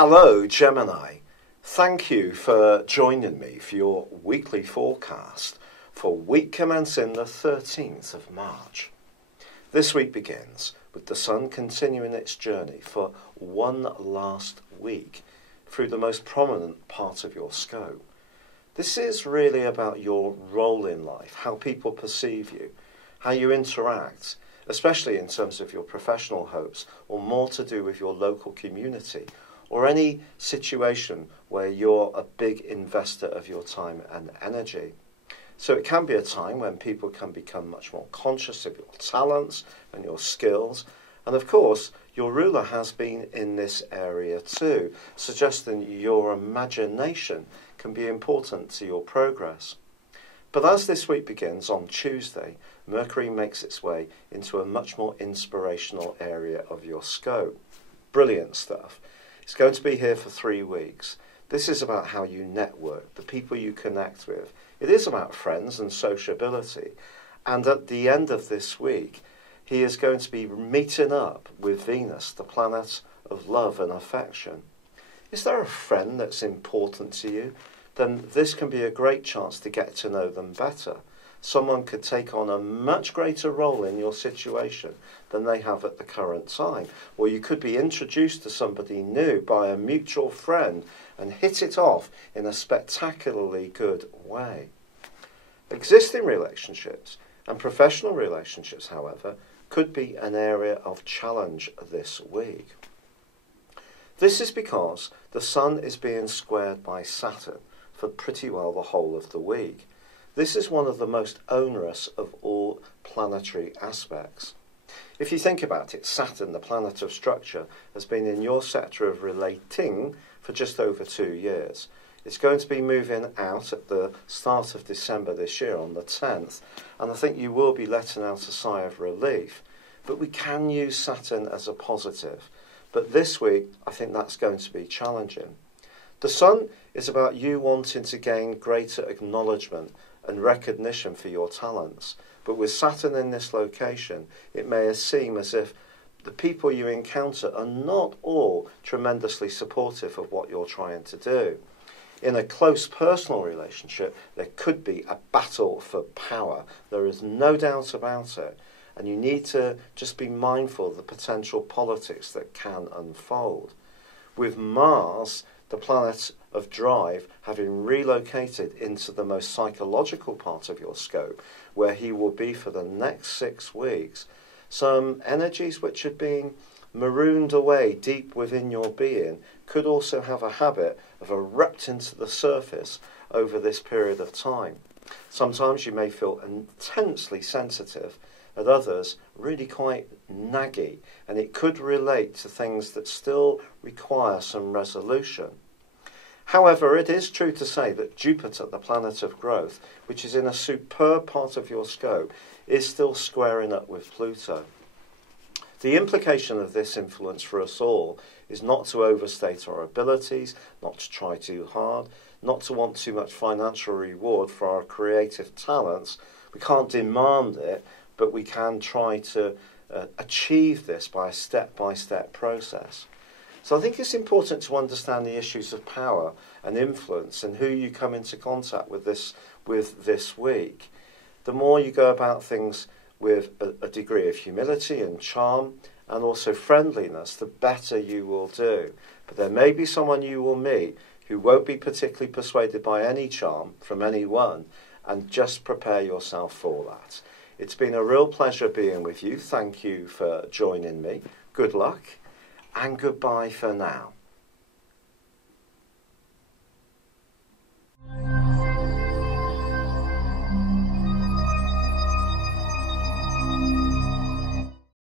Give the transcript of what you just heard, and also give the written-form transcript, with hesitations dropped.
Hello, Gemini. Thank you for joining me for your weekly forecast for week commencing the 13th of March. This week begins with the Sun continuing its journey for one last week through the most prominent part of your scope. This is really about your role in life, how people perceive you, how you interact, especially in terms of your professional hopes, or more to do with your local community, or any situation where you're a big investor of your time and energy. So it can be a time when people can become much more conscious of your talents and your skills. And of course, your ruler has been in this area too, suggesting your imagination can be important to your progress. But as this week begins on Tuesday, Mercury makes its way into a much more inspirational area of your scope. Brilliant stuff. It's going to be here for 3 weeks. This is about how you network, the people you connect with. It is about friends and sociability. And at the end of this week, he is going to be meeting up with Venus, the planet of love and affection. Is there a friend that's important to you? Then this can be a great chance to get to know them better. Someone could take on a much greater role in your situation than they have at the current time. Or you could be introduced to somebody new by a mutual friend and hit it off in a spectacularly good way. Existing relationships and professional relationships, however, could be an area of challenge this week. This is because the Sun is being squared by Saturn for pretty well the whole of the week. This is one of the most onerous of all planetary aspects. If you think about it, Saturn, the planet of structure, has been in your sector of relating for just over 2 years. It's going to be moving out at the start of December this year on the 10th, and I think you will be letting out a sigh of relief. But we can use Saturn as a positive. But this week, I think that's going to be challenging. The Sun is about you wanting to gain greater acknowledgement and recognition for your talents. But with Saturn in this location, it may seem as if the people you encounter are not all tremendously supportive of what you're trying to do. In a close personal relationship, there could be a battle for power. There is no doubt about it. And you need to just be mindful of the potential politics that can unfold. With Mars, the planet of drive, having relocated into the most psychological part of your scope, where he will be for the next 6 weeks, some energies which are being marooned away deep within your being could also have a habit of erupting to the surface over this period of time. Sometimes you may feel intensely sensitive, at others really quite naggy, and it could relate to things that still require some resolution. However, it is true to say that Jupiter, the planet of growth, which is in a superb part of your scope, is still squaring up with Pluto. The implication of this influence for us all is not to overstate our abilities, not to try too hard, not to want too much financial reward for our creative talents. We can't demand it, but we can try to achieve this by a step-by-step process. So I think it's important to understand the issues of power and influence and who you come into contact with this week. The more you go about things with a degree of humility and charm and also friendliness, the better you will do. But there may be someone you will meet who won't be particularly persuaded by any charm from anyone, and just prepare yourself for that. It's been a real pleasure being with you. Thank you for joining me. Good luck and goodbye for now.